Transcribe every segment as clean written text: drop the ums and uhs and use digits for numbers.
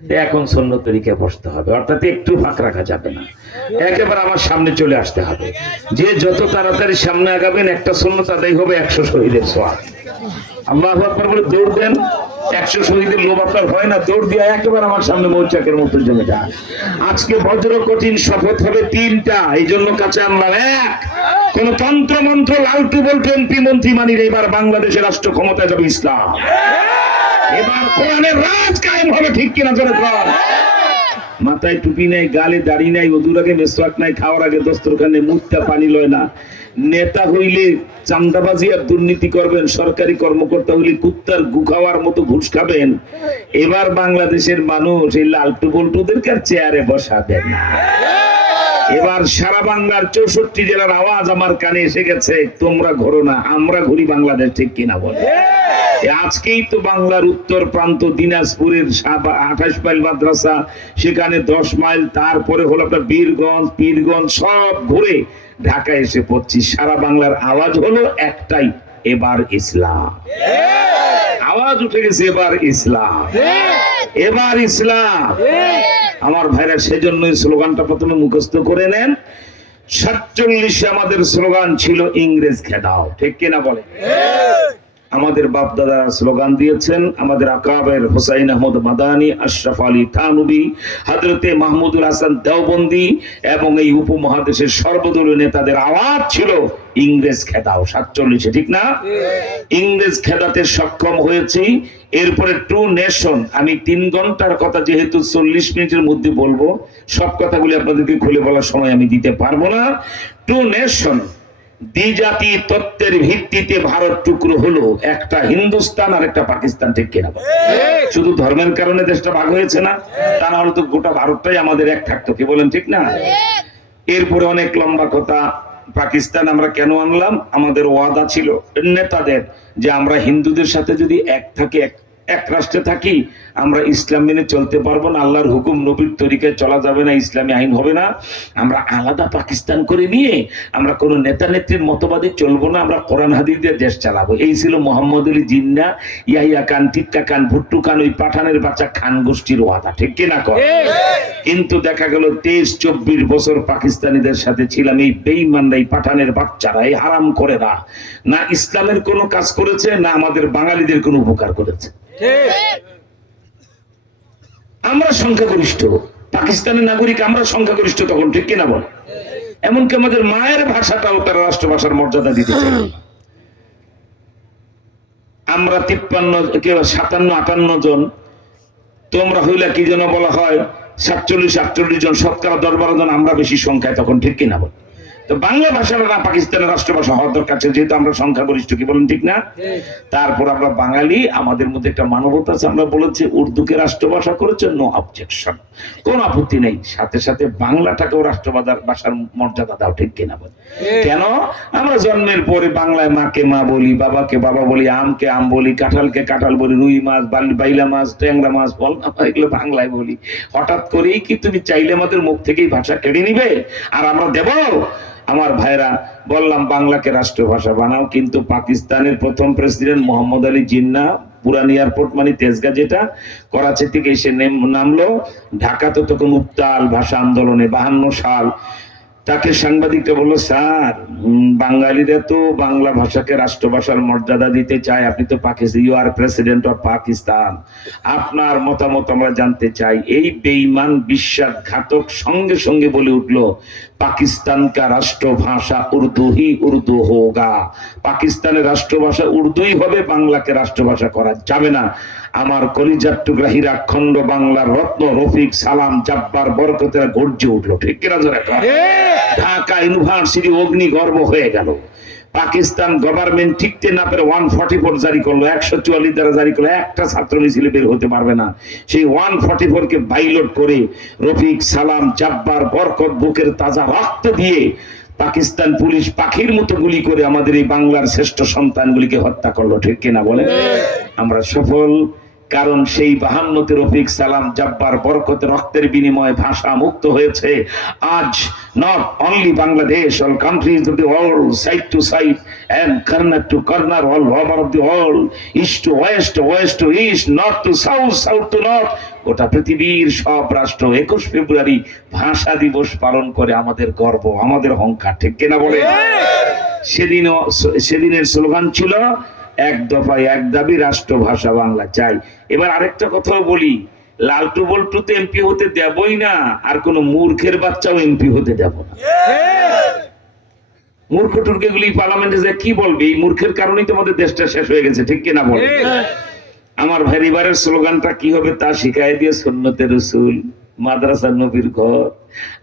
এখন সুন্নত তরিকায় বসতে হবে, অর্থাৎ একটু ফাঁক রাখা যাবে না, একেবারে আমার সামনে চলে আসতে হবে। যে যত তাড়াতাড়ি সামনে আগাবেন একটা সুন্নত আদায় হবে 100 শহীদের সওয়াব। আল্লাহু আকবার বলে দৌড় দেন, 100 শহীদের লোভ আপনার হয় না, দৌড় দিয়ে একেবারে আমার সামনে মৌচাকের মতো জমে যান। আজকে বজ্র কঠিন শপথ হবে 3টা, এই জন্য কাছে আনলাম। 1, কোন তন্ত্র মন্ত্র লালটু বল্টু এমপি মন্ত্রী মানির এবার বাংলাদেশের রাষ্ট্র ক্ষমতায় যাবে ইসলাম। এবার কোরআনের রাজ কায়েম হবে, ঠিক কিনা জোরে বল। মাথায় টুপি নাই, গালে দাড়ি নাই, ওদুর আগে মেসওয়াক নাই, খাওয়ার আগে দস্তরখানে মুখটা পানি লয় না। নেতা হইলে চান্দাবাজি আর দুর্নীতি করবেন, সরকারি কর্মকর্তা হইলে কুত্তার গু খাওয়ার মতো ঘুষ খাবেন। এবার বাংলাদেশের মানুষ এই লালটু বল্টুদেরকে আর চেয়ারে বসাবেন না। এবার সারা বাংলার 64 জেলার আওয়াজ আমার কানে এসে গেছে, তোমরা ঘোরো না, আমরা ঘুরি বাংলাদেশ, ঠিক কিনা বলে। আজকেই তো বাংলার উত্তর প্রান্ত দিনাজপুরের 28 মাইল মাদ্রাসা, সেখানে 10 মাইল, তারপরে হলো আপনার বীরগঞ্জ, পীরগঞ্জ, সব ঘুরে ঢাকায় এসে পড়ছি। সারা বাংলার আওয়াজ হলো একটাই, এবার ইসলাম। আওয়াজ উঠে গেছে, এবার ইসলাম, এবার ইসলাম। আমার ভাইরা সেজন্যই স্লোগানটা প্রথমে মুখস্থ করে নেন। 47 আমাদের স্লোগান ছিল ইংরেজ খেদাও, ঠিক কিনা বলে। আমাদের বাপ দাদারা স্লোগান দিয়েছেন। আমাদের আকাবের হুসাইন আহমদ মাদানী, আশরাফ আলী থানভী, হযরতে মাহমুদুল হাসান দেওবন্দি এবং এই উপমহাদেশের সর্বদলীয় নেতাদের আওয়াজ ছিল ইংরেজ খেদাও 47, ঠিক না? ইংরেজ খেদাতে সক্ষম হয়েছি। এরপরে টু নেশন, আমি 3 ঘন্টার কথা যেহেতু 40 মিনিটের মধ্যে বলবো, সব কথাগুলি আপনাদেরকে খুলে বলার সময় আমি দিতে পারবো না। টু নেশন, দ্বিজাতি তত্ত্বের ভিত্তিতে ভারত টুকরো হলো, একটা হিন্দুস্তান আর একটা পাকিস্তান, ঠিক কিনা? শুধু ধর্মের কারণে দেশটা ভাগ হয়েছে না, তা না হলে তো গোটা ভারতটাই আমাদের এক থাকতো, কি বলেন, ঠিক না? এরপরে অনেক লম্বা কথা। পাকিস্তান আমরা কেন আনলাম? আমাদের ওয়াদা ছিল নেতাদের যে আমরা হিন্দুদের সাথে যদি এক রাষ্ট্রে থাকি, আমরা ইসলাম মেনে চলতে পারবো না, আল্লাহর হুকুম নবীর তরিকায় চলা যাবে না, ইসলামী আইন হবে না। আমরা আলাদা পাকিস্তান করে নিয়ে আমরা কোন নেতা নেত্রীর মতবাদে চলবো না, আমরা কোরআন হাদিস দিয়ে দেশ চালাবো। এই ছিল মোহাম্মদ আলী জিন্না, ইয়াহিয়া খান, টিক্কা খান, ভুট্টু খান, ওই পাঠানের বাচ্চা খান গোষ্ঠীর ওয়াদা, ঠিক কিনা কর। কিন্তু দেখা গেল 23-24 বছর পাকিস্তানিদের সাথে ছিলাম। এই বেঈমানরা, এই পাঠানের বাচ্চারা, এই হারাম করে না ইসলামের কোনো কাজ করেছে, না আমাদের বাঙালিদের কোনো উপকার করেছে। আমরা সংখ্যাগরিষ্ঠ, পাকিস্তানের নাগরিক আমরা সংখ্যাগরিষ্ঠ তখন, ঠিক কিনা বল। এমনকি আমাদের মায়ের ভাষাটাও তারা রাষ্ট্রভাষার মর্যাদা দিতে চাই। আমরা 57-58 জন, তোমরা হইলা কি যেন বলা হয় 47-48 জন, শতকরা 10-12 জন আমরা বেশি সংখ্যায় তখন, ঠিক কিনা বল। তো বাংলা ভাষাটা না পাকিস্তানের রাষ্ট্রভাষা হওয়ার দরকার ছিল, যেহেতু আমরা সংখ্যাগরিষ্ঠ, কি বলেন, ঠিক না? তারপর আমরা বাঙালি, আমাদের মধ্যে একটা মানবতা আছে, আমরা বলেছি উর্দুকে রাষ্ট্রভাষা করেছে, নো অবজেকশন, কোন আপত্তি নেই, সাথে সাথে বাংলাটাকেও রাষ্ট্রভাষার মর্যাদা দাও, ঠিক কিনা বল। কেন? আমরা জন্মের পরে বাংলায় মাকে মা বলি, বাবাকে বাবা বলি, আমকে আম বলি, কাঁঠালকে কাঁঠাল বলি, রুই মাছ, বাইলা মাছ, ট্যাংরা মাছ বল, এগুলো বাংলায় বলি। হঠাৎ করেই কি তুমি চাইলে আমাদের মুখ থেকেই ভাষা কেড়ে নিবে আর আমরা দেব? আমার ভাইরা, বললাম বাংলাকে রাষ্ট্রভাষা বানাও, কিন্তু পাকিস্তানের প্রথম প্রেসিডেন্ট মোহাম্মদ আলী জিন্না, পুরান এয়ারপোর্ট মানে তেজগাঁ, যেটা করাচি থেকে এসে নামলো, ঢাকাতে তখন উত্তাল ভাষা আন্দোলনে 52 সাল। তাকে সাংবাদিকটা বললো, স্যার বাঙালিরা তো বাংলা ভাষাকে রাষ্ট্রভাষার মর্যাদা দিতে চায়, আপনি তো Pakistan, you are president of Pakistan, আপনার মতামত আমরা জানতে চাই। এই বেঈমান বিশ্বাসঘাতক সঙ্গে সঙ্গে বলে উঠলো, পাকিস্তান কা রাষ্ট্রভাষা উর্দু হি উর্দু হোগা, পাকিস্তানের রাষ্ট্রভাষা উর্দুই হবে, বাংলাকে রাষ্ট্রভাষা করা যাবে না। আমার কলিজার টুকরা হীরাখণ্ড বাংলার রত্ন রফিক সালাম জাব্বার বরকতেরা গর্জে উঠলো, ঠিক কিনা? ঢাকা ইউনিভার্সিটি অগ্নিগর্ভ হয়ে গেল। পাকিস্তান গভর্নমেন্ট ঠিকতে না পেরে 144 জারি করলো, 144 দ্বারা জারি করলো, একটা ছাত্র মিছিলে বের হতে পারবে না। সেই 144 কে বাইলট করে রফিক সালাম জাব্বার বরকত বুকের তাজা রক্ত দিয়ে পাকিস্তান পুলিশ পাখির মতো গুলি করে আমাদের এই বাংলার শ্রেষ্ঠ সন্তানগুলিকে হত্যা করলো, ঠিক কিনা বলে। আমরা সফল কারণ সেই 52তে রফিক সালাম জব্বার বরকত রক্তের বিনিময়ে ভাষা মুক্ত হয়েছে। আজ not only Bangladesh, all countries of the world, side to side and corner to corner, all over of the world, east to west, west to east, north to south, south to north, গোটা পৃথিবীর সব রাষ্ট্র 21 ফেব্রুয়ারি ভাষা দিবস পালন করে আমাদের গর্ব, আমাদের অহংকার, ঠিক কিনা বলে? সেদিনের স্লোগান ছিল এক দফায় এক দাবি, রাষ্ট্রভাষা বাংলা চাই। এবার আরেকটা কথাও বলি, লালটু বল্টু তো এমপি হতে দেবই না, আর কোন মূর্খের বাচ্চাও এমপি হতে দেব না। মূর্খ টুর্কে গুলি পার্লামেন্টে যে কি বলবে, এই মূর্খের কারণেই তোমাদের দেশটা শেষ হয়ে গেছে, ঠিক কিনা বলে? আমার ভাই এবারের স্লোগানটা কি হবে তা শিখাই দিয়ে সুন্নতে রসুল, মাদ্রাসা নবীর ঘর।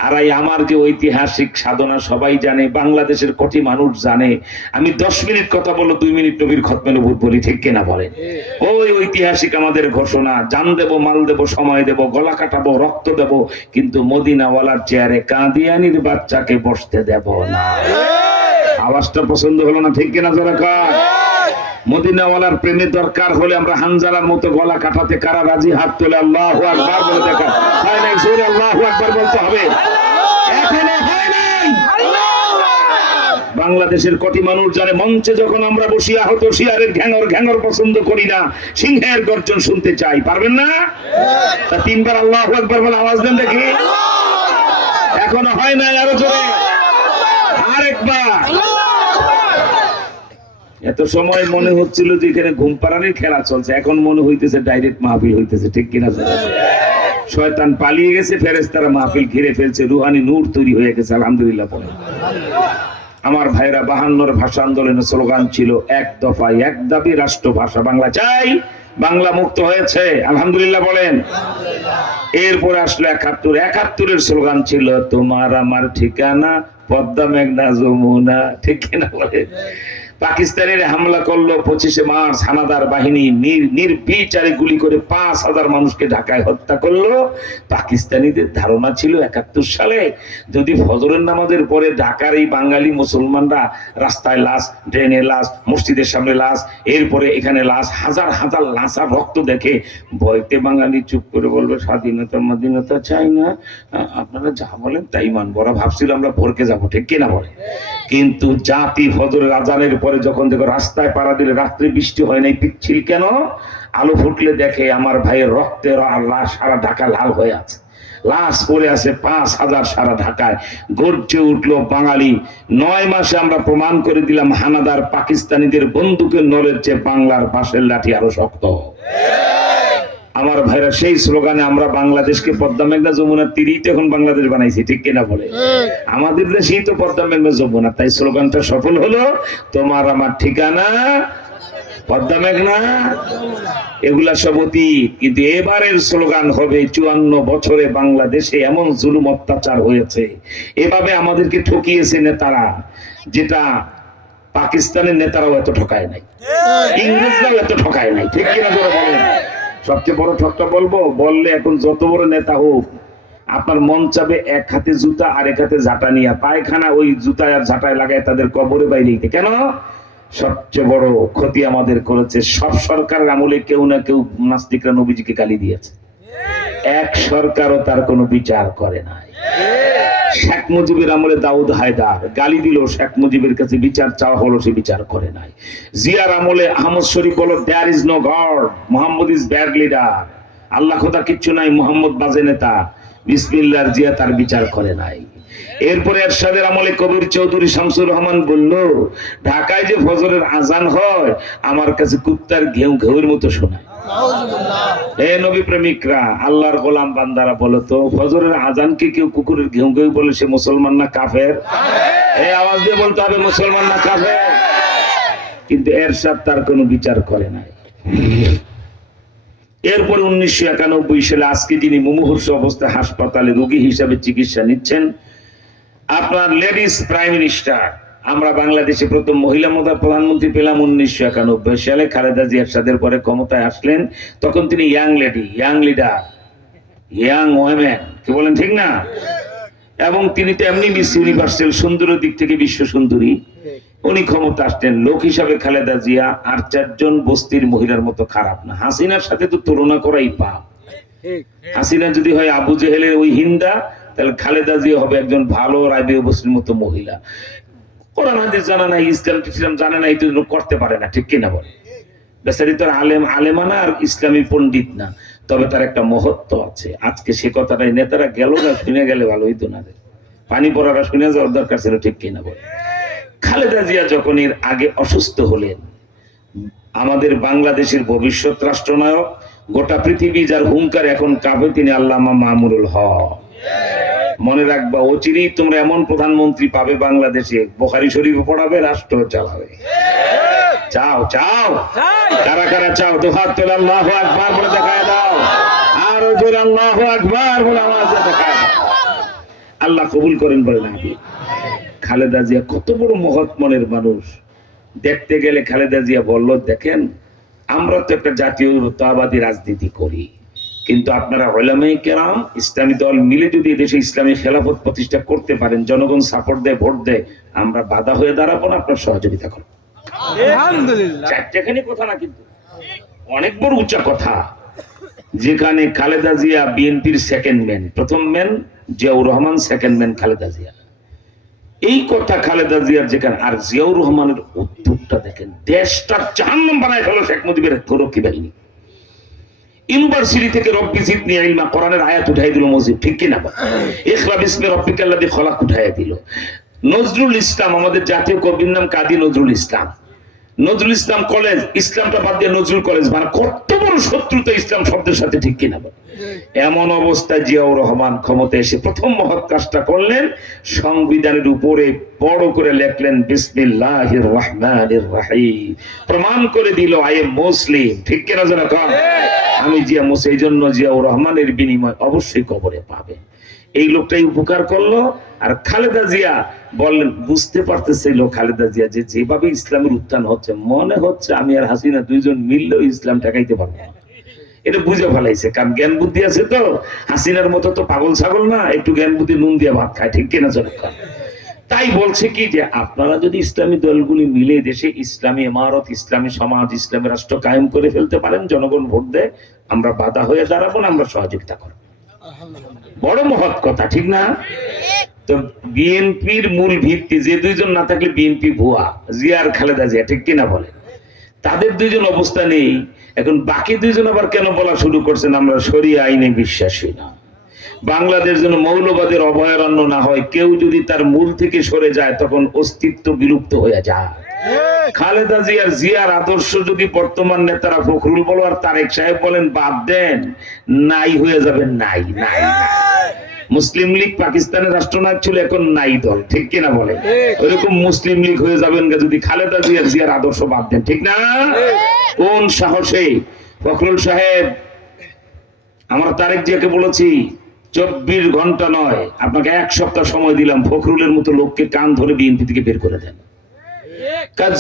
আর আমার যে ঐতিহাসিক সাধনা সবাই জানে, বাংলাদেশের কোটি মানুষ জানে। আমি 10 মিনিট কথা বলো, 2 মিনিট নবীর খতমে নবুত বলি, ঠিক কিনা বলে? ওই ঐতিহাসিক আমাদের ঘোষণা, জান দেব, মাল দেব, সময় দেব, গলা কাটাবো, রক্ত দেব, কিন্তু মদিনাওয়ালার চেয়ারে কাদিয়ানির বাচ্চাকে বসতে দেব না। আওয়াজটা পছন্দ হলো না, ঠিক কিনা যারা কার? মদিনাওয়ালার প্রেমের দরকার হলে আমরা হানজালার মতো গলা কাটাতে কারা রাজি? হাত তোলে। আল্লাহু আকবার বলে দেখা হয় নাই, জোরে আল্লাহু আকবার বলতে হবে। এখনো হয় নাই। বাংলাদেশের কোটি মানুষ জানে, মঞ্চে যখন আমরা বসি আহত শিয়ারের ঘ্যাঙর ঘ্যাঙর পছন্দ করি না, সিংহের গর্জন শুনতে চাই। পারবেন না? তা 3 বার আল্লাহু আকবার বলে আওয়াজ দেন দেখি। এখনো হয় নাই, আরো জোরে আরেকবার। এত সময় মনে হচ্ছিল যে এখানে ঘুম পাড়ানির খেলা চলছে, এখন মনে হইতেছে ডাইরেক্ট মাহফিল হইতেছে, ঠিক কিনা? শয়তান পালিয়ে গেছে, ফেরেশতারা মাহফিল ঘিরে ফেলছে, রুহানি নূর তৈরি হয়ে গেছে। আলহামদুলিল্লাহ বলে। আমার ভাইরা 52 ভাষা আন্দোলনের স্লোগান ছিল এক দফায় এক দাবি, রাষ্ট্রভাষা বাংলা চাই। বাংলা মুক্ত হয়েছে, আলহামদুলিল্লাহ বলেন। এরপরে আসলো 71-এর স্লোগান ছিল তোমার আমার ঠিকানা পদ্মা মেঘনা যমুনা, ঠিক কিনা বলে? পাকিস্তানের হামলা করলো 25শে মার্চ, হানাদার বাহিনী নির্বিচারে গুলি করে 5000 মানুষকে ঢাকায় হত্যা করলো। পাকিস্তানিদের ধারণা ছিল 71 সালে যদি ফজরের নামাজের পরে ঢাকার এই বাঙালি মুসলমানরা রাস্তায় লাশ, ড্রেনে লাশ, মসজিদের সামনে লাশ, এরপরে এখানে লাশ, হাজার হাজার লাশ আর রক্ত দেখে ভয়তে বাঙালি চুপ করে বলবে স্বাধীনতা মাদিনতা চাই না, আপনারা যা বলেন তাই মানব। ওরা ভাবছিল আমরা ভরকে যাবো, ঠিক কিনা বলে? কিন্তু জাতি ফজরের আজানের পরে যখন দেখো রাস্তায় পাড়া দিলে, রাত্রে বৃষ্টি হয় নাই, পিচ্ছিল কেন? আলো ফুটলে দেখে আমার ভাইয়ের রক্তের লাশ সারা ঢাকা লাল হয়ে আছে, লাশ পড়ে আছে 5000 সারা ঢাকায়। গর্জে উঠলো বাঙালি। 9 মাসে আমরা প্রমাণ করে দিলাম হানাদার পাকিস্তানিদের বন্দুকের নলের চেয়ে বাংলার পাশের লাঠি আরো শক্ত। আমার ভাইরা সেই স্লোগানে আমরা বাংলাদেশকে পদ্মা মেঘনা যমুনার তীরেই তো এখন বাংলাদেশ বানাইছি, ঠিক কিনা বলে? আমাদের দেশেই তো পদ্মা মেঘনা যমুনা, তাই স্লোগানটা সফল হলো তোমার আমার ঠিকানা পদ্মা মেঘনা। এগুলা সব অতীত, কিন্তু এবারের স্লোগান হবে 54 বছরে বাংলাদেশে এমন জুলুম অত্যাচার হয়েছে, এভাবে আমাদেরকে ঠকিয়েছে নেতারা, যেটা পাকিস্তানের নেতারাও এত ঠকায় নাই, ইংরেজরাও এত ঠকায় নাই, ঠিক কিনা বলেন? সবচেয়ে বড় ঠকটা বলবো, বললে এখন যত বড় নেতা হোক আপনার মন চাবে এক হাতে জুতা আর এক হাতে ঝাঁটা নিয়ে পায়খানা ওই জুতা আর ঝাঁটায় লাগায় তাদের কবরে বাইরে দিতে। কেন? সবচেয়ে বড় ক্ষতি আমাদের করেছে সব সরকারের আমলে কেউ না কেউ নাস্তিকরা নবীজিকে গালি দিয়েছে, এক সরকারও তার কোনো বিচার করে নাই। শেখ মুজিবের আমলে দাউদ হায়দার গালি দিল, শেখ মুজিবের কাছে বিচার চাওয়া হলো, সে বিচার করে নাই। জিয়ার আমলে আহমদ শরীফ বলো there is no god, Mohammad is bad leader, Allah খোদা কিচ্ছু নাই, মোহাম্মদ বাজে নেতা, বিসমিল্লাহ, জিয়া তার বিচার করে নাই। এরপরে এরশাদের আমলে কবির চৌধুরী শামসুর রহমান বলল ঢাকায় যে ফজরের আজান হয় আমার কাছে কুত্তার ঘেউ ঘেউর মতো শোনায়। হে নবী প্রেমিকরা, আল্লাহর গোলাম বান্দারা, বলো তো ফজরের আজানকে কেউ কুকুরের ঘেউ ঘেউ বলে সে মুসলমান না কাফের? এই আওয়াজ দিয়ে বলতে হবে মুসলমান না কাফের। কিন্তু এরশাদ তার কোনো বিচার করে নাই। এরপরে 1991 সালে আজকে যিনি মুমূর্ষু অবস্থায় হাসপাতালে রোগী হিসাবে চিকিৎসা নিচ্ছেন, আপনার লেডিস প্রাইম মিনিস্টার, আমরা বাংলাদেশে প্রথম মহিলা প্রধানমন্ত্রী পেলাম 1991 সালে। খালেদা জিয়া এরশাদের পরে ক্ষমতায় আসলেন, তখন তিনি young lady, young leader, young women, কি বলেন ঠিক না? এবং তিনি তো এমনি মিস ইউনিভার্সাল সুন্দরের দিক থেকে বিশ্ব সুন্দরী। উনি ক্ষমতা আসতেন, লোক হিসাবে খালেদা জিয়া আর 4 জন বস্তির মহিলার মতো খারাপ না। হাসিনার সাথে তো তুলনা করাই পাপ। হাসিনা যদি হয় আবু জেহেলের ওই হিন্দা, তাহলে খালেদা জিয়া হবে একজন ভালো রাবিয়া বস্তির মতো মহিলা। কোরআন হাদিস জানা নাই, ইসলাম জানে না, এই তো করতে পারে না, ঠিক কিনা বলে? বেচারি তো আলেমানা আর ইসলামী পণ্ডিত না, তবে তার একটা মহত্ব আছে। আজকে সে কথাটাই নেতারা গেল না, শুনে গেলে ভালো হইতো না, পানি পড়ারা শুনে যাওয়ার দরকার ছিল, ঠিক কিনা বলে? খালেদা জিয়া যখন এর আগে অসুস্থ হলেন, আমাদের বাংলাদেশের ভবিষ্যৎ রাষ্ট্রনায়ক, গোটা পৃথিবী যার হুঙ্কার এখন কাঁপে, তিনি আল্লামা মামুনুল হক। মনে রাখবা, অচিরেই তোমরা এমন প্রধানমন্ত্রী পাবে বাংলাদেশে, বুখারী শরীফ পড়াবে, রাষ্ট্র চালাবে। চাও চাও, কারা কারা চাও? দুহাত তোলে, আল্লাহু আকবার বলে দেখায় দাও। আর জোরে আল্লাহু আকবার বলে আওয়াজ দেখায় দাও। আল্লাহ কবুল করেন বলেন আমিন। খালেদা জিয়া কত বড় মহৎ মনের মানুষ। দেখতে গেলে খালেদা জিয়া বলল, দেখেন আমরা তো একটা জাতীয়তাবাদী রাজনীতি করি, কিন্তু আপনারা উলামায়ে কেরাম ইসলামী দল মিলে যদি দেশে ইসলামী খেলাফত প্রতিষ্ঠা করতে পারেন, জনগণ সাপোর্ট দেয়, ভোট দেয়, আমরা বাধা হয়ে দাঁড়াবো না, আপনার সহযোগিতা করবো। আলহামদুলিল্লাহ। চারটেখানি কথা না, কিন্তু অনেক বড় উচ্চ কথা। যেখানে খালেদা জিয়া বিএনপির সেকেন্ড ম্যান, প্রথম man Ziaur Rahman, second man Khaleda Zia. এই কথা খালেদা জিয়ার যেখানে, আর জিয়াউর রহমানের উদ্যোগটা দেখেন, দেশটা জাহান্নাম বানায় ফেলো শেখ মুজিবের রক্ষী বাহিনী। ইউনিভার্সিটি থেকে রব্বি জিদনি ইলমা, কোরআনের আয়াত উঠাই দিল মুজিব, ঠিক কিনা? ইকরা বিসমি রাব্বিকাল্লাযী খলাক উঠাই দিল। নজরুল ইসলাম, আমাদের জাতীয় কবির নাম কাজী নজরুল ইসলাম। নজরুল ইসলাম কলেজ, ইসলামটা বাদ দিয়ে নজরুল কলেজ, মানে কত বড় শত্রুতা ইসলাম শব্দের সাথে, ঠিক কিনা? এমন অবস্থায় জিয়াউর রহমান ক্ষমতা এসে প্রথম মহৎ কাজটা করলেন, সংবিধানের উপরে বড় করে লেখলেন বিসমিল্লাহির রহমানির রহিম, প্রমাণ করে দিল আই এম মুসলিম, ঠিক কিনা? জানা কম আমি জিয়া মুসলিম। এই জন্য জিয়াউর রহমানের বিনিময় অবশ্যই কবরে পাবে। এই লোকটাই উপকার করলো। আর খালেদা জিয়া বললেন, বুঝতে পারতেছিল খালেদা জিয়া যে যেভাবে ইসলামের উত্থান হচ্ছে, মনে হচ্ছে আমি আর হাসিনা দুইজন মিললেও ইসলাম ঠেকাইতে পারবো না। এটা বুঝে ফেলাইছে, কারণ জ্ঞান বুদ্ধি আছে তো। হাসিনার মতো তো পাগল ছাগল না, একটু জ্ঞান বুদ্ধি নুন দিয়ে ভাত খায়, ঠিক কিনা? জনগণ তাই বলছে কি, যে আপনারা যদি ইসলামী দলগুলি মিলে দেশে ইসলামী ইমারত, ইসলামী সমাজ, ইসলামী রাষ্ট্র কায়েম করে ফেলতে পারেন, জনগণ ভোট দেয়, আমরা বাধা হয়ে দাঁড়াবো না, আমরা সহযোগিতা করবো। বড় মহৎ কথা, ঠিক না? তো বিএনপির মূল ভিত্তি, যে দুইজন না থাকলে বিএনপি ভুয়া, জিয়া আর খালেদা জিয়া, ঠিক কিনা বলে? তাদের দুইজন অবস্থা নেই। এখন বাকি দুইজন আবার কেন বলা শুরু করছেন, আমরা শরিয়া আইনে বিশ্বাসী না, বাংলাদেশ যেন মৌলবাদের অভয়ারণ্য না হয়, কেউ যদি তার মূল থেকে সরে যায় তখন অস্তিত্ব বিলুপ্ত হয়ে যায়। খালেদা জিয়ার আদর্শ যদি বর্তমান নেতারা ফখরুল বলো আর তারেক সাহেব বলেন বাদ দেন, নাই হয়ে যাবেন, নাই নাই নাই। মুসলিম লীগ পাকিস্তানের রাষ্ট্রনায়ক ছিল, এখন নাই দল, ঠিক কিনা বলে? ওইরকম মুসলিম লীগ হয়ে যাবেন যদি খালেদা জিয়ার আদর্শ বাদ দেন, ঠিক না? কোন সাহসে ফখরুল সাহেব, আমরা তারেক জিয়াকে বলেছি 24 ঘন্টা নয়, আপনাকে 1 সপ্তাহ সময় দিলাম, ফখরুলের মতো লোককে কান ধরে বিএনপি থেকে বের করে দেন।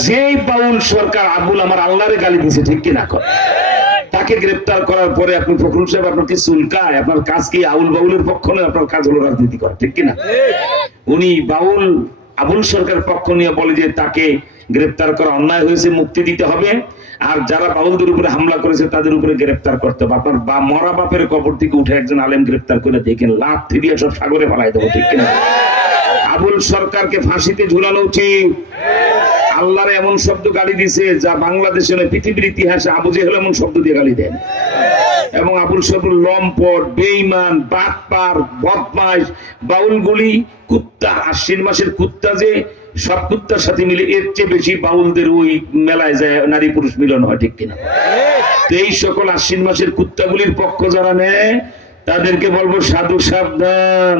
যেই বাউল সরকার আবুল আমার আল্লাহরে গালি দিয়েছে, ঠিক কিনা? তাকে গ্রেফতার করার পরে আপনি ফখরুল সাহেব, আপনার কি চুলকায়? আপনার কাজ কি আউল বাউলের পক্ষ নয়, আপনার কাজ হলো রাজনীতি করা, ঠিক কিনা? উনি বাউল আবুল সরকার পক্ষ নিয়ে বলে যে তাকে গ্রেফতার করা অন্যায় হয়েছে, মুক্তি দিতে হবে, আর যারা বাউলদের উপরে হামলা করেছে তাদের উপরে গ্রেফতার করতে হবে। আপনার মরা বাপের কবর থেকে উঠে একজন আলেম গ্রেফতার করে দেখেন, লাভ ফিরিয়ে সব সাগরে ফেলাই দেবো, ঠিক কিনা? আবুল সরকারকে ফাঁসিতে ঝুলানো উচিত। আল্লাহর এমন শব্দ গালি দিছে যা বাংলাদেশের পৃথিবীর ইতিহাসে আবু জেহেল এমন শব্দ দিয়ে গালি দেন। এবং আবুল সরকার লম্পট, বেঈমান, বাটপার, বদমাইশ, বাউলগুলি কুত্তা, আশ্বিন মাসের কুত্তা যে সব কুত্তার সাথে মিলে, এর চেয়ে বেশি বাউলদের ওই মেলায় যায় নারী পুরুষ মিলন হয়, ঠিক কিনা? তো এই সকল আশ্বিন মাসের কুত্তাগুলির পক্ষ যারা নেয় তাদেরকে বলবো সাধু সাবধান।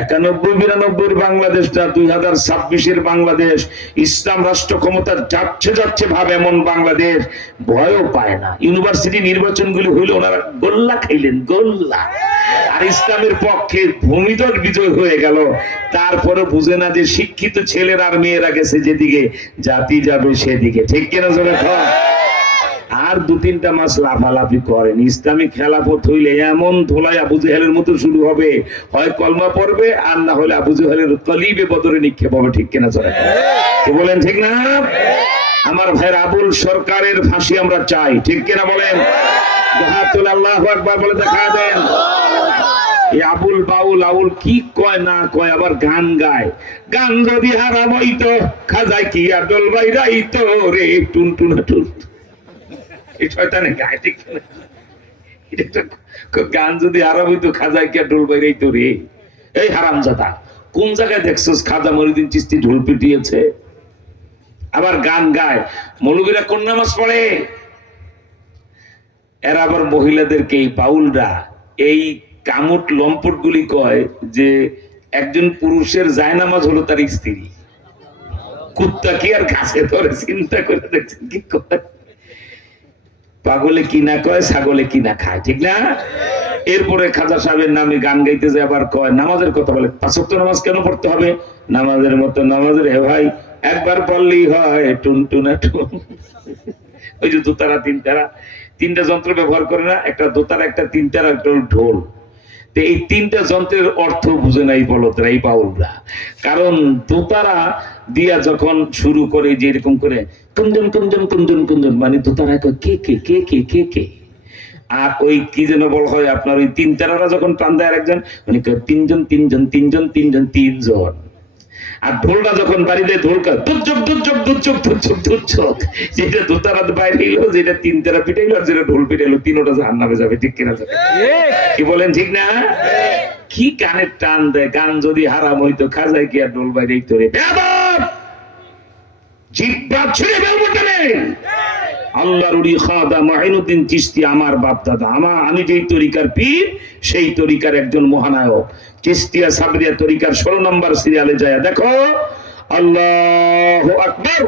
91-92 বাংলাদেশটা 2026 বাংলাদেশ, ইসলাম রাষ্ট্র ক্ষমতা যাচ্ছে ভাবে এমন বাংলাদেশ ভয়ও পায় না। ইউনিভার্সিটি নির্বাচনগুলি হইলে ওনারা গোল্লা খাইলেন, গোল্লা, আর ইসলামের পক্ষে ভূমিদল বিজয় হয়ে গেল। তারপরে বুঝে না যে শিক্ষিত ছেলেরা আর মেয়েরা গেছে যেদিকে, জাতি যাবে সেদিকে, ঠিক কিনা? জোরে কর। আর 2-3টা মাস লাফালাফি করেন। ইসলামী খেলাফত হইলে এমন ধোলাই আবু জেহেলের মতো শুরু হবে, হয় কলমা পড়বে আর না হলে আবু জেহেলের কলিবে বদরে নিক্ষেপ হবে। ঠিক কিনা চলে কি বলেন? ঠিক না? আমার ভাইয়ের আবুল সরকারের ফাঁসি আমরা চাই। ঠিক কিনা বলেন? আল্লাহু আকবার বলে দেখা দেন। এই আবুল বাউল আউল কি কয় না কয়, আবার গান গায়। গান যদি হারাম হইতো খাজায় কি আর ডোল বাইরাইতো রে টুনটুনা টুন। এই শয়তানে গায়। ঠিক না? গান যদি হারাম হইতো খাজায় কি আর ডোল বাইরাইতো রে। এই হারামজাদা, কোন জায়গায় দেখছস খাজা মঈনুদ্দিন চিশতি ঢোল পিটিয়েছে? আবার গান গায়। মৌলবীরা কোন নামাজ পড়ে? এরা আবার মহিলাদেরকে, এই বাউলরা এই কামুট লম্পট গুলি কয় যে একজন পুরুষের জায়নামাজ হলো তার স্ত্রী। কুত্তা কি আর কাছে ধরে? চিন্তা করে দেখছেন কি কয়? পাগলে কি না কয়, ছাগলে কি না খায়। ঠিক না? এরপরে খাজা সাহেবের নামে গান গাইতে যায়, আবার কয় নামাজের কথা বলে। 5 ওয়াক্ত নামাজ কেন পড়তে হবে? নামাজের মতো নামাজের হে ভাই একবার পড়লেই হয় টুনটুনা টুন। ওই যে দোতারা তিনতারা, 3টা যন্ত্র ব্যবহার করে না, একটা দোতারা, একটা তিনতারা, একটা ঢোল। তো এই 3টা যন্ত্রের অর্থ বুঝে নাই বলতরা এই বাউলরা। কারণ দোতারা দিয়া যখন শুরু করে যে এরকম করে কুঞ্জন কুঞ্জন কুঞ্জন কুঞ্জন, মানে দোতারা কে কে কে কে কে কে, আর ওই কি যেন বল হয় আপনার ওই 3তারারা যখন টান দেয় আরেকজন, মানে 3জন 3জন 3জন 3জন 3জন। আর ঢোলটা যখন বাড়ি দেয় ঢোলকা দুচক দুচক দুচক দুচক দুচক, যেটা দোতারা বাইরে এলো, যেটা 3তারা পিটাইলো, আর যেটা ঢোল পিটাইলো, 3ওটা জাহান্নামে যাবে। ঠিক কিনা? কি বলেন? ঠিক না? কি কানের টান দেয়। গান যদি হারাম হইতো খাজায় কি আর ঢোল বাইরে রে। জিহ্বা ছিঁড়ে ফেলবো টেনে। আল্লাহর ওলি খাজা মঈনুদ্দিন চিশতি আমার বাপ দাদা। আমি যেই তরিকার পীর সেই তরিকার একজন মহানায়ক। চিশতিয়া সাবরিয়া তরিকার 16 নম্বর সিরিয়ালে যায় দেখো, আল্লাহু আকবার,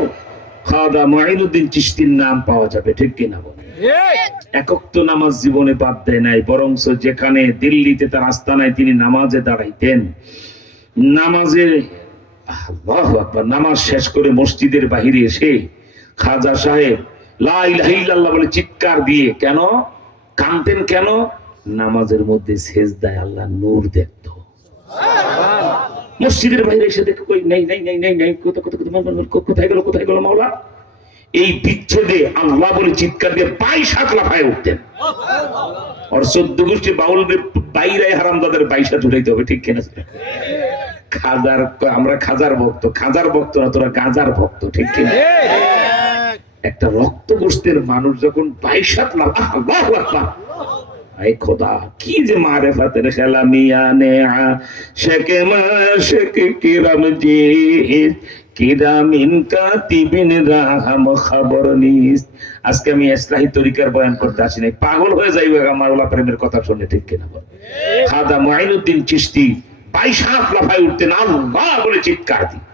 খাজা মঈনুদ্দিন চিশতির নাম পাওয়া যাবে। ঠিক কিনা বল? একক তো নামাজ জীবনে বাদ দেয় নাই, বরঞ্চ যেখানে দিল্লিতে তার আস্তানায় তিনি নামাজে দাঁড়াইতেন, নামাজে আল্লাহু আকবার, নামাজ শেষ করে মসজিদের বাহিরে এসে খাজা সাহেব লা ইলাহা ইল্লাল্লাহ বলে চিৎকার দিয়ে কেন কাঁদতেন? কেন? নামাজের মধ্যে সেজদায় আল্লাহ নূর দেখতো। মসজিদের বাইরে এসে দেখো কই নেই নেই নেই নেই নেই, কোথায় গেল কোথায় গেল মাওলা? এই বিচ্ছেদে আল্লাহ বলে চিৎকার দিয়ে 22 হাত লাফায় উঠতেন। আর 14 গোষ্ঠী বাউলদের বাইরে হারামদাদের 22 হাত উঠাইতে হবে। ঠিক কিনা? খাজার, আমরা খাজার ভক্ত, খাজার ভক্ত না, তোরা গাজার ভক্ত। ঠিক কিনা? একটা রক্ত গোষ্ঠীর মানুষ যখন 22 হাত লাফায়, আল্লাহু আকবার, আই খোদা কি যে মারেফাতের খেলা মিয়ানে শেকে মাশেকে কিরাম জি কিরামিন কাতিবিন রাহম খবর নিস। আজকে আমি ইসলাহি তরিকার বয়ান করতে আসি নাই, পাগল হয়ে যাইবে আমার ওলা প্রেমের কথা শুনে। ঠিক কিনা বল? খাজা মঈনুদ্দিন চিশতি 22 হাত লাফায় উঠতেন আল্লাহ বলে চিৎকার দিয়ে।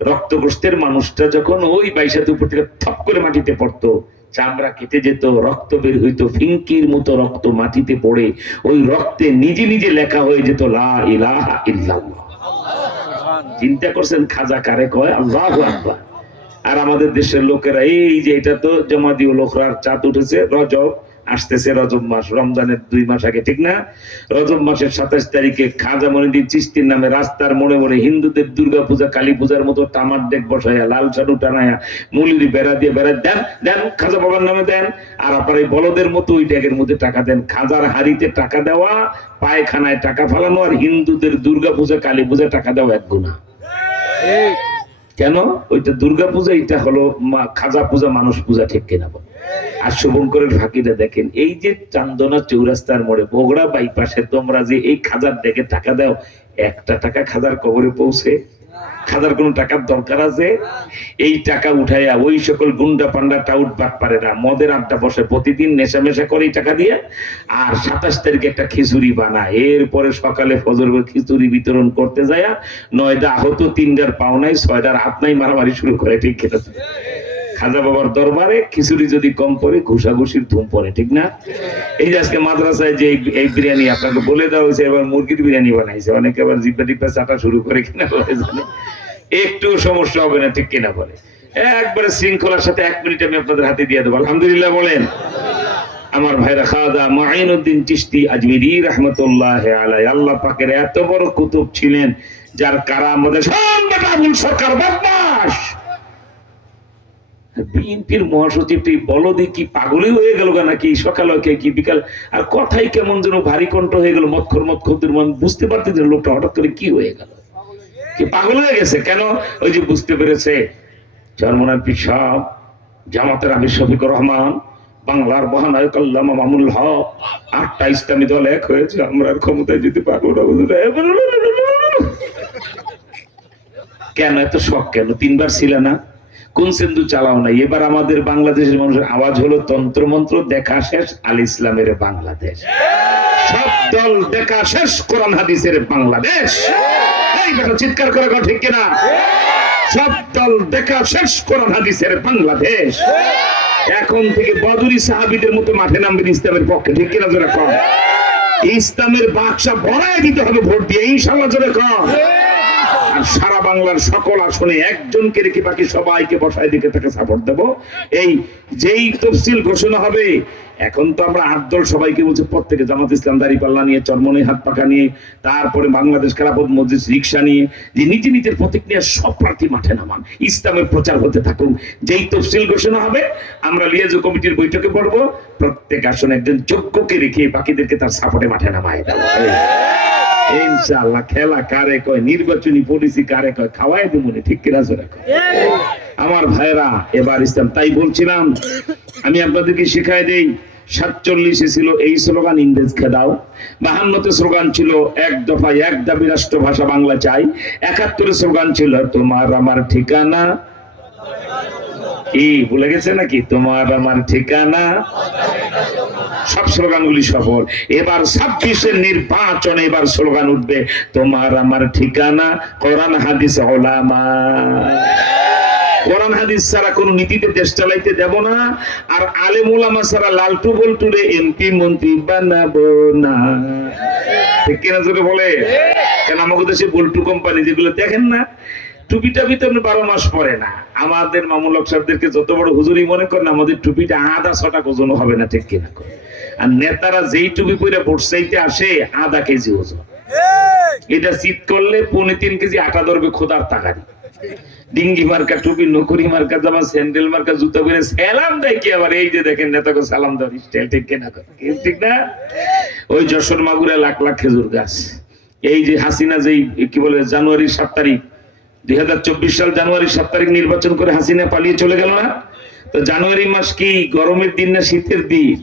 রক্ত গোষ্ঠীর মানুষটা যখন ওই 22 হাত উপর থেকে থপ করে মাটিতে পড়তো, চামড়া কেটে যেত, রক্ত বের হইতো, ফিঙ্কির মতো রক্ত মাটিতে পড়ে ওই রক্তে নিজে নিজে লেখা হয়ে যেত লা ইলাহা ইল্লাল্লাহ। চিন্তা করছেন খাজা কারে কয়? আল্লাহু আকবার। আর আমাদের দেশের লোকেরা এই যে এটা তো জমাদিউল ওখরার চাঁদ উঠেছে, রজব আসতেছে, রজব মাস, রমজানের 2 মাস আগে। ঠিক না? রজব মাসের 27 তারিখে খাজা মঈনুদ্দিন চিশতির নামে রাস্তার মোড়ে মোড়ে হিন্দুদের দুর্গা পূজা কালী পূজার মতো তামার ডেক বসাইয়া লাল শাড়ু টানায়া মুলিরি বেড়া দিয়ে বেড়া দেন দেন খাজা বাবার নামে দেন। আর আপনার এই বলদের মতো ওই ডেকের মধ্যে টাকা দেন। খাজার হাড়িতে টাকা দেওয়া, পায়খানায় টাকা ফালানো, আর হিন্দুদের দুর্গা পূজা কালী পূজা টাকা দেওয়া এক গুনাহ। কেন? ওইটা দুর্গা পূজা, এটা হলো খাজা পূজা, মানুষ পূজা। ঠিক কিনা বল? আর শুভঙ্করের ফাঁকিটা দেখেন, এই যে চান্দনা চৌরাস্তার মোড়ে বগুড়া বাইপাসে তোমরা যে এই খাজার ডেকে টাকা দাও, একটা টাকা খাজার কবরে পৌঁছে? খাজার কোন টাকার দরকার আছে? এই টাকা উঠাইয়া ওই সকল গুন্ডা পান্ডা টাউট বাটপারেরা মদের আড্ডা বসে, প্রতিদিন নেশা মেশা করে এই টাকা দিয়ে, আর 27 তারিখে একটা খিচুড়ি বানায়, এরপরে সকালে ফজর খিচুড়ি বিতরণ করতে যায়, 9টা আহত, 3টার পাও নাই, 6টার হাত নাই, মারামারি শুরু করে। ঠিক কিনা? খাজা বাবার দরবারে খিচুড়ি যদি কম পড়ে ঘুষাঘুষির ধুম পড়ে। ঠিক না? এই যে আজকে মাদ্রাসায় যে এই বিরিয়ানি আপনাকে বলে দেওয়া হয়েছে, এবার মুরগির বিরিয়ানি বানাইছে, অনেকে আবার জিব্বা টিব্বা চাটা শুরু করে, কিনা বলে জানে একটু সমস্যা হবে না। ঠিক কিনা বলে? একবারে শৃঙ্খলার সাথে 1 মিনিট আমি আপনাদের হাতে দিয়ে দেবো। আলহামদুলিল্লাহ বলেন। আমার ভাইরা, খাজা মুঈনুদ্দিন চিশতি আজমিরি রাহমাতুল্লাহি আলাইহি আল্লাহ পাকের এত বড় কুতুব ছিলেন, যার কারামতে আবুল সরকার বদমাশ বিএনপির মহাসচিব তুই বলো কি পাগলই হয়ে গেল নাকি, সকালে কি বিকাল, আর কথাই কেমন যেন ভারী কণ্ঠ হয়ে গেল, মৎখর মন বুঝতে পারতে যে লোকটা হঠাৎ করে কি হয়ে গেল, কি পাগল হয়ে গেছে কেন? ওই যে বুঝতে পেরেছে চরমনার পীর সাহেব, জামাতের আমির শফিকুর রহমান, বাংলার মহানায়ক আল্লামা মামুনুল হক, 8টা ইসলামী দল এক হয়েছে, আমরা ক্ষমতায় যেতে পারবো না। কেন এত শখ কেন? 3বার ছিল না, কোন সিন্ধু চালাও নাই। এবার আমাদের বাংলাদেশের মানুষের আওয়াজ হলো তন্ত্রমন্ত্র দেখা শেষ, আল ইসলামের বাংলাদেশ। সব দল দেখা শেষ, কোরআন হাদিসের বাংলাদেশ। এই বেটা চিৎকার করে কও ঠিক কিনা? সব দল দেখা শেষ, কোরআন হাদিসের বাংলাদেশ। এখন থেকে বদরি সাহাবীদের মতো মাঠে নামবেন ইসলামের পক্ষে, ঠিক কিনা জোরে কও? ইসলামের বাক্সা ভরায় দিতে হবে ভোট দিয়ে, ইনশাআল্লাহ জোরে কও। আর সারা বাংলার সকল আসনে একজনকে রেখে বাকি সবাইকে বসায় দিকে তাকে সাপোর্ট দেবো। এই যেই তফসিল ঘোষণা হবে, এখন তো আমরা 8 দল সবাইকে বলছি, প্রত্যেকে জামাত ইসলাম দাঁড়িপাল্লা নিয়ে, চরমনে হাত পাকা নিয়ে, তারপরে বাংলাদেশ খেলাফত মজলিস রিক্সা নিয়ে, যে নিজের প্রতীক নিয়ে সব প্রার্থী মাঠে নামান, ইসলামের প্রচার হতে থাকুক। যেই তফসিল ঘোষণা হবে, আমরা লিয়াজু কমিটির বৈঠকে পড়বো, প্রত্যেক আসনে একজন যোগ্যকে রেখে বাকিদেরকে তার সাপোর্টে মাঠে নামায় দেবো। ইনশাআল্লাহ খেলা কারে কয়, নির্বাচনী পলিসি কারে কয়, খাওয়াই দেবো, ঠিক কিনা জোরে কয়? আমার ভাইরা, এবার ইসলাম, তাই বলছিলাম আমি আপনাদেরকে শিখাই দেই। 47-এ ছিল এই স্লোগান, ইংরেজ খেদাও। 52-তে স্লোগান ছিল এক দফায় এক দাবি, রাষ্ট্রভাষা বাংলা চাই। 71-এ স্লোগান ছিল তোমার আমার ঠিকানা, কি ভুলে গেছে নাকি? তোমার আমার ঠিকানা। সব স্লোগানগুলি সফল। এবার 26-এর নির্বাচনে এবার স্লোগান উঠবে তোমার আমার ঠিকানা, কোরআন হাদিস উলামা। কোরআন হাদিস ছাড়া কোন নীতিতে দেশ চালাইতে দেব না, আর আলেম উলামা ছাড়া লালটু বল্টুরে এমপি মন্ত্রী বানাবো না, ঠিক কিনা জোরে বলে? কেন আমাদের দেশে বল্টু কোম্পানি যেগুলো দেখেন না, টুপিটা তো 12 মাস পরে না। আমাদের মামুল হক সাহেবদেরকে যত বড় হুজুরি মনে করেন, আমাদের টুপিটা 1/6 ওজন হবে না, ঠিক কিনা? আর নেতারা যেই টুপি পরে ভোট চাইতে আসে, 1/2 কেজি ওজন। এটা চিত করলে 3.5 কেজি আটা ধরবে খোদার তাকারি। ডিঙ্গি মার্কা টুপি, নকরি মার্কা জামা, স্যান্ডেল মার্কা জুতা পরে সালাম দেয় কি আবার? এই যে দেখেন নেতাকে সালাম দেওয়ার স্টাইল, ঠিক কিনা? ঠিক না? ওই যশোর মাগুরা লাখ লাখ খেজুর গাছ। এই যে হাসিনা যেই কি বলে জানুয়ারির 7 তারিখ 2024 সাল জানুয়ারি 7 তারিখ নির্বাচন করে হাসিনা পালিয়ে চলে গেল না? তো জানুয়ারি মাস কি গরমের দিন না শীতের দিন?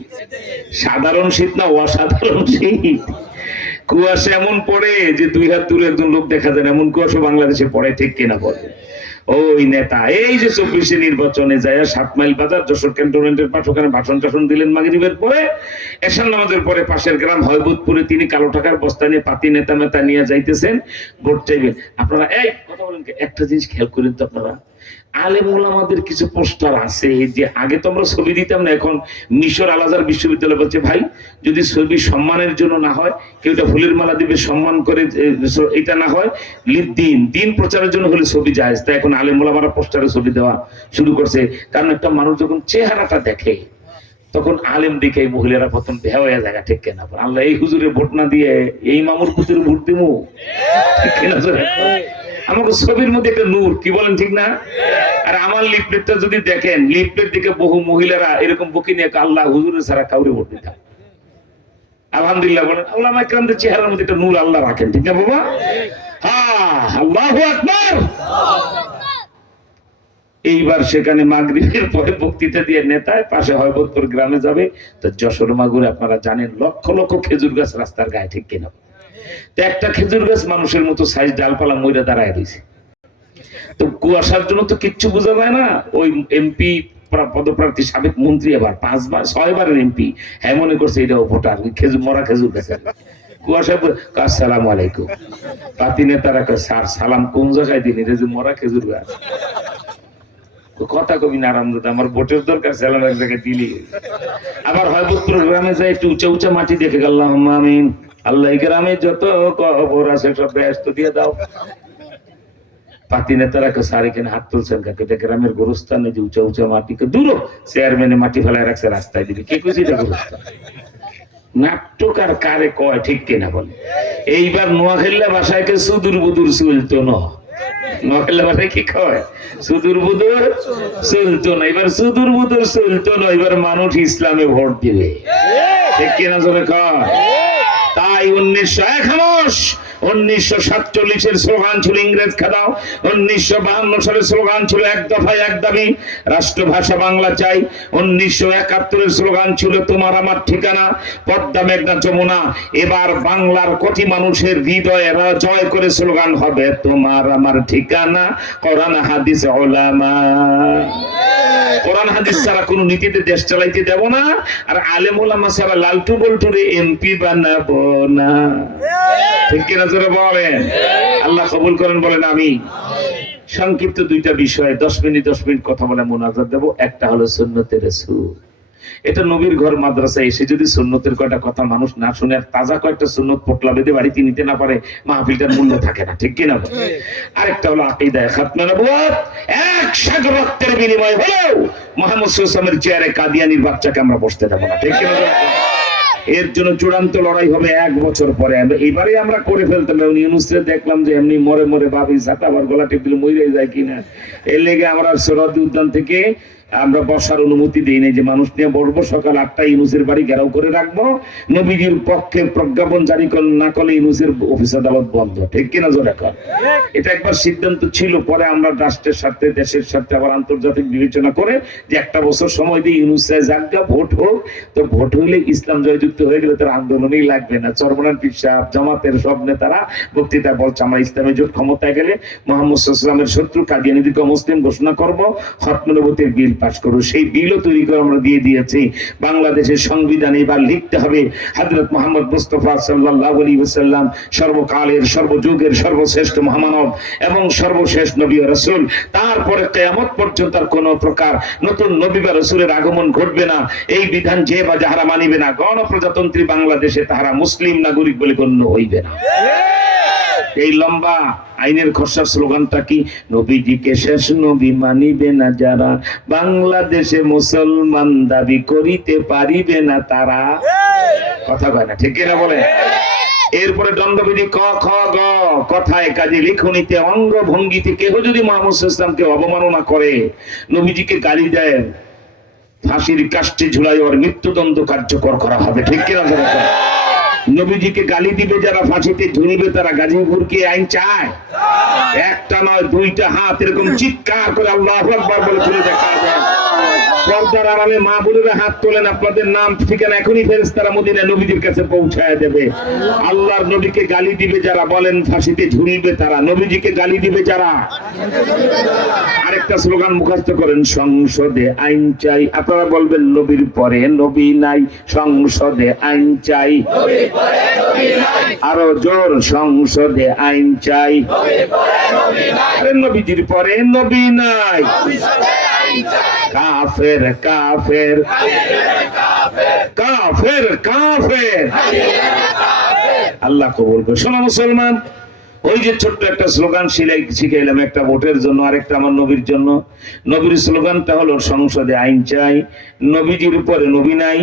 সাধারণ শীত না অসাধারণ শীত। কুয়াশা এমন পড়ে যে 2 হাত দূরে একজন লোক দেখা যায়, এমন কুয়াশা বাংলাদেশে পড়ে, ঠিক কিনা বলে? ওই নেতা এই যে 24-এ নির্বাচনে যায় 7 মাইল বাজার যশোর ক্যান্টনমেন্টের পাশ, ওখানে ভাষণ টাষণ দিলেন মাগরিবের পরে, এশার নামাজের পরে পাশের গ্রাম হয়বতপুরে তিনি কালো টাকার বস্তা নিয়ে পাতি নেতা মেতা নিয়ে যাইতেছেন ভোট চাইবেন। আপনারা এই কথা বলেন, একটা জিনিস খেয়াল করেন তো আপনারা, আলেম ওলামাদের কিছু পোস্টার আছে যে আগে তো আমরা ছবি দিতাম না, এখন মিশর আল আজহার বিশ্ববিদ্যালয় বলছে ভাই যদি ছবি সম্মানের জন্য না হয়, কেউটা ফুলের মালা দিবে সম্মান করে, এটা না হয় দিন প্রচারের জন্য হলে ছবি জায়েজ। তাই এখন আলেম ওলামারা পোস্টারে ছবি দেওয়া শুরু করছে, কারণ একটা মানুষ যখন চেহারাটা দেখে তখন আলেম দেখে মহিলারা প্রথম বেহা হয়ে যায়, ঠিক কিনা? আল্লাহ এই হুজুরে ভোট না দিয়ে এই মামুর পুতুরে ভোট দিমু, ঠিক কিনা? আমাকে ছবির মধ্যে একটা নূর, কি বলেন ঠিক না? আর আমার লিফলেটটা যদি দেখেন, লিফলেট দিকে বহু মহিলারা এরকম বকি নিয়ে আল্লাহ হুজুরের ছাড়া কাউরে ভোট দিতাম। আলহামদুলিল্লাহ বলেন, আল্লামা ইকরামদের চেহারার মধ্যে একটা নূর আল্লাহ রাখেন, ঠিক না বাবা? হ্যাঁ, আল্লাহু আকবার। এইবার সেখানে মাগরিবের পরে বক্তৃতা দিয়ে নেতায় পাশে হয়বতপুর গ্রামে যাবে। তো যশোর মাগুরে আপনারা জানেন লক্ষ লক্ষ খেজুর গাছ রাস্তার গায়ে, ঠিক কিনা? তো একটা খেজুর গাছ মানুষের মতো সাইজ ডালপালা মইরা দাঁড়ায় দিয়েছে। তো কুয়াশার জন্য তো কিচ্ছু বোঝা যায় না। ওই এমপি পদপ্রার্থী সাবেক মন্ত্রী, আবার 5 বারের এমপি, হ্যাঁ মনে করছে এটাও ভোটার, খেজুর মরা খেজুর গাছের কুয়াশা। আসসালামু আলাইকুম। পাতি নেতারা স্যার সালাম কোন জায়গায় দিন, এটা যে মরা খেজুর গাছ। কথা কবি না আরামদাদা, আমার ভোটের দরকার, সালাম এক জায়গায় দিলি। আবার হয়বতপুর গ্রামে যায়, একটু উঁচা উঁচা মাটি দেখে গেলাম, আমিন আল্লাহ গ্রামে যত কবর আছে সব ব্যস্ত দিয়ে দাও। পাতি নেতারা স্যার এখানে হাত তুলছেন কাকে, এটা গ্রামের গোরস্থানে যে উঁচা উঁচা মাটিকে দূর চেয়ারম্যানে মাটি ফেলায় রাখছে রাস্তায় দিবে, কে কইছে এটা গোরস্থান? নাটক আর কারে কয় ঠিক কিনা বলে। এইবার নোয়াখালী ভাষায় কে সুদূর বুদুর চলতো না, নোয়াখালী ভাষায় কি কয় সুদূর বুদুর চলতো না। এবার সুদূর বুদুর চলতো না, এবার মানুষ ইসলামে ভোট দিবে, ঠিক কিনা জোরে কয়। তাই 1947 স্লোগান ছিল ইংরেজ খেদাও, 1952 সালের স্লোগান ছিল এক দফায় এক দাবি, রাষ্ট্রভাষা বাংলা চাই, 1971 স্লোগান ছিল তোমার আমার ঠিকানা, পদ্মা মেঘনা যমুনা। এবার বাংলার কোটি মানুষের হৃদয়ে জয় করে স্লোগান হবে তোমার আমার ঠিকানা, কোরআন হাদিস উলামা। কোরআন হাদিস ছাড়া কোন নীতিতে দেশ চালাইতে দেব না, আর আলেম ওলামা ছাড়া লালটু বল্টুরে এমপি বানাবো না, ঠিক কিনা জোরে বলেন। আল্লাহ কবুল করেন বলেন আমি। সংক্ষিপ্ত দুইটা বিষয় 10 মিনিট কথা বলে মোনাজাত দেব। একটা হলো সুন্নতে রাসূল। এটা নবীর ঘর মাদ্রাসা এসে যদি সুন্নতের কয়টা কথা মানুষ না শুনে আর তাজা কয়েকটা সুন্নত পোটলা বেঁধে বাড়িতে নিতে না পারে, মাহফিলটার মূল্য থাকে না, ঠিক কিনা। আরেকটা হলো আকীদা খাতমে নবুয়ত, এক সাগর রক্তের বিনিময় হলেও মুহাম্মদ সাল্লাল্লাহু আলাইহি ওয়াসাল্লামের চেয়ারে কাদিয়ানির বাচ্চাকে আমরা বসতে দেব না, ঠিক কিনা। এর জন্য চূড়ান্ত লড়াই হবে 1 বছর পরে। এবারে আমরা করে ফেলতাম, ইউনুসরে দেখলাম যে এমনি মরে মরে ভাবি ছাতা আবার গলা টিপ দিলে মরে যায় কিনা, এর লেগে আমরা সরহদি উদ্যান থেকে আমরা বসার অনুমতি দিই নাই, যে মানুষ নিয়ে বসবো, সকাল 8টায় ইউনুসের বাড়ি ঘেরাও করে রাখবো, নবীজির পক্ষে প্রজ্ঞাপন জারি না করলে ইউনুসের অফিস আদালত বন্ধ, ঠিক কিনা জোরে কর। এটা একবার সিদ্ধান্ত ছিল, পরে আমরা রাষ্ট্রের স্বার্থে দেশের স্বার্থে আবার আন্তর্জাতিক বিবেচনা করে যে 1 বছর সময় দিয়ে ইউনুস জায়গা ভোট হোক, তো ভোট হইলে ইসলাম জয়যুক্ত হয়ে গেলে তার আন্দোলনই লাগবে না। চরমনান পীর সাহেব জামাতের সব নেতারা বক্তৃতা বলছে আমরা ইসলামী জোট ক্ষমতায় গেলে মুহাম্মদ সাল্লাল্লাহু আলাইহি ওয়াসাল্লামের শত্রু কাদিয়ানীদেরকে অমুসলিম ঘোষণা করব, খতমে নবুয়তের বিল পাস করব। সেই বিলও তৈরি করে আমরা দিয়ে দিয়েছি। বাংলাদেশের সংবিধানে এবার লিখতে হবে হযরত মুহাম্মদ মুস্তাফা সাল্লাল্লাহু আলাইহি ওয়াসাল্লাম সর্বকালের সর্বযুগের সর্বশ্রেষ্ঠ মহামানব এবং সর্বশেষ নবী ও রাসূল। তারপরে কিয়ামত পর্যন্ত আর কোনো প্রকার নতুন নবী বা রাসূলের আগমন ঘটবে না। এই বিধান যে বা যাহারা মানিবে না, গণপ্রজাতন্ত্রী বাংলাদেশে তাহারা মুসলিম নাগরিক বলে গণ্য হইবে না। এই লম্বা আইনের খসড়া স্লোগানটা কি? নবীজিকে শেষ নবী মানিবে না যারা, বাংলাদেশে মুসলমান দাবি করিতে পারিবে না তারা। কথা কয় না, ঠিক কিনা বলে। এরপরে দণ্ডবিধি ক খ গ, কথায় কাজে লিখনিতে অঙ্গ ভঙ্গিতে কেহ যদি মুহাম্মদ সাল্লাল্লাহু আলাইহি ওয়াসাল্লামকে অবমাননা করে, নবীজিকে গালি দেয়, ফাঁসির কাষ্ঠে ঝুলাই ওর মৃত্যুদণ্ড কার্যকর করা হবে, ঠিক কিনা বলে। নবীজিকে গালি দিবে যারা, ফাঁসিতে ঝুলবে তারা, গাজীপুর কি আইন চায়? একটা নয়, 2টা হাত এরকম চিৎকার করে আল্লাহু আকবার বলে তুলে দেখা যায়। পর্দার আড়ালে মা বোনেরা হাত তোলেন, আপনাদের নাম ঠিকানা এখনই ফেরেশতারা মদিনায় নবীজির কাছে পৌঁছায় দেবে। আল্লাহর নবীকে গালি দিবে যারা, বলেন ফাঁসিতে ঝুলবে তারা। নবীজিকে গালি দিবে যারা, আরেকটা স্লোগান মুখস্থ করেন, সংসদে আইন চাই। আপনারা বলবেন নবীর পরে নবী নাই, সংসদে আইন চাই। আরো জোর, সংসদে আইন চাই। নবীজির পরে নবী নাই, কাফের কাফের কাফের কাফের। আল্লাহ কবুল করে। শোনো মুসলমান, ওই যে ছোট্ট একটা স্লোগান শিখাইলাম, একটা ভোটের জন্য, আরেকটা আমার নবীর জন্য। নবীর স্লোগানটা হলো সংসদে আইন চাই, নবীজির উপরে নবী নাই।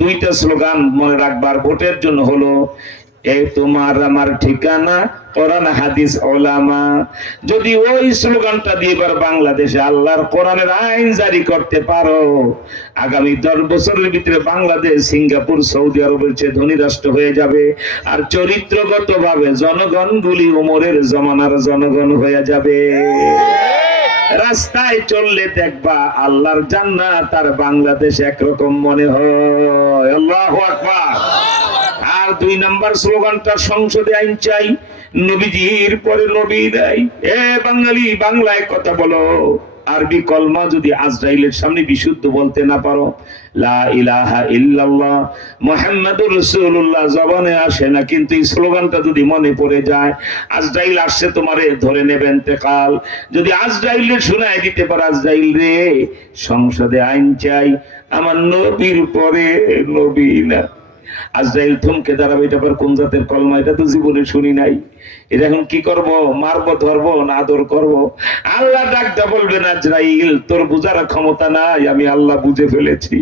2টা স্লোগান মনে রাখবার। ভোটের জন্য হলো এ তোমার আমার ঠিকানা, কোরআন হাদিস উলামা। যদি ওই স্লোগানটা দিয়ে এবার বাংলাদেশে আল্লাহর কোরআনের আইন জারি করতে পারো, আগামী 10 বছরের ভিতরে বাংলাদেশ সিঙ্গাপুর সৌদি আরবের চেয়ে ধনী রাষ্ট্র হয়ে যাবে। আর চরিত্রগত ভাবে জনগণগুলি ওমরের জমানার জনগণ হয়ে যাবে। রাস্তায় চললে দেখবা আল্লাহর জান্নাত আর বাংলাদেশ একরকম মনে হয়। আল্লাহু আকবার। আর 2 নাম্বার স্লোগানটা সংসদে আইন চাই, নবীজির পরে নবী নাই। এ বাঙালি, বাংলায় কথা বলো। আরবি কলমা যদি আজরাইলের সামনে বিশুদ্ধ বলতে না পারো, লা ইলাহা ইল্লাল্লাহ মুহাম্মাদুর রাসূলুল্লাহ জবানে আসে না, কিন্তু এই স্লোগানটা যদি মনে পড়ে যায়, আজরাইল আসছে তোমারে ধরে নেবে ইন্তেকাল। যদি আজরাইলের শোনায় দিতে পারো, আজরাইল রে সংসদে আইন চাই, আমার নবীর পরে নবী না। আজরাইল থমকে দাঁড়াবে, এটা আবার কোন জাতের কলমা, এটা তো জীবনে শুনি নাই। এটা এখন কি করব, মারবো, ধরবো না আদর করব? আল্লাহ ডাকটা বলবেন, আজরাইল তোর বুঝার ক্ষমতা নাই, আমি আল্লাহ বুঝে ফেলেছি।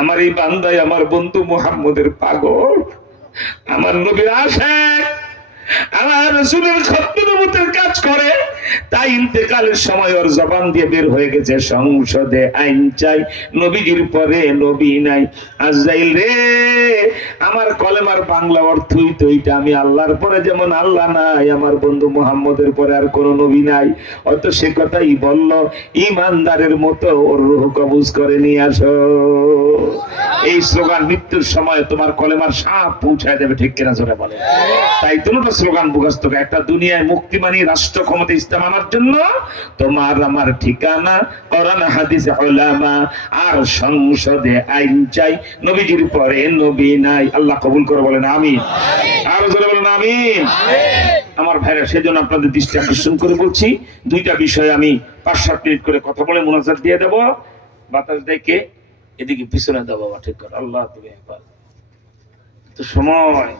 আমার এই বান্দাই আমার বন্ধু মুহাম্মদের পাগল, আমার নবীর আশিক, আমার রাসূলের খতমুতের কাজ করে, তাই ইন্তেকালের সময় ওর জবান দিয়ে বের হয়ে গেছে, সংসদে আইন চাই, নবীজির পরে নবী নাই। আজরাইল রে, আমার কলেমার বাংলা অর্থই তো এইটা, আমি আল্লাহর পরে যেমন আল্লাহ নাই, আমার বন্ধু মুহাম্মদের পরে আর কোনো নবী নাই। হয়তো সে কথাই বলল, ইমানদারের মতো ওর রূহ কবজ করে নিয়ে আসো। এই স্লোগান মৃত্যুর সময় তোমার কলেমার সাপ পৌঁছায় দেবে, ঠিক কিনা জোরে বলে। তাই দুটো স্লোগান মুখস্থ করে, একটা দুনিয়ায় মুক্তি মানি রাষ্ট্র ক্ষমতা ইসলাম আনার জন্য, তোমার আমার ঠিকানা কোরআন হাদিস উলামা, আর সংসদে আইন চাই, নবীজির পরে নবী নাই। আল্লাহ কবুল করে বলেন আমিন। আর জোরে বলেন আমিন। আমার ভাইরা, সেজন্য আপনাদের দৃষ্টি আকর্ষণ করে বলছি, দুইটা বিষয় আমি 5-7 মিনিট করে কথা বলে মুনাজাত দিয়ে দেব। বাতাস দেখে এদিকে পিছনে দাও বাবা, ঠিক করে। আল্লাহ তুমি একবার তো সময়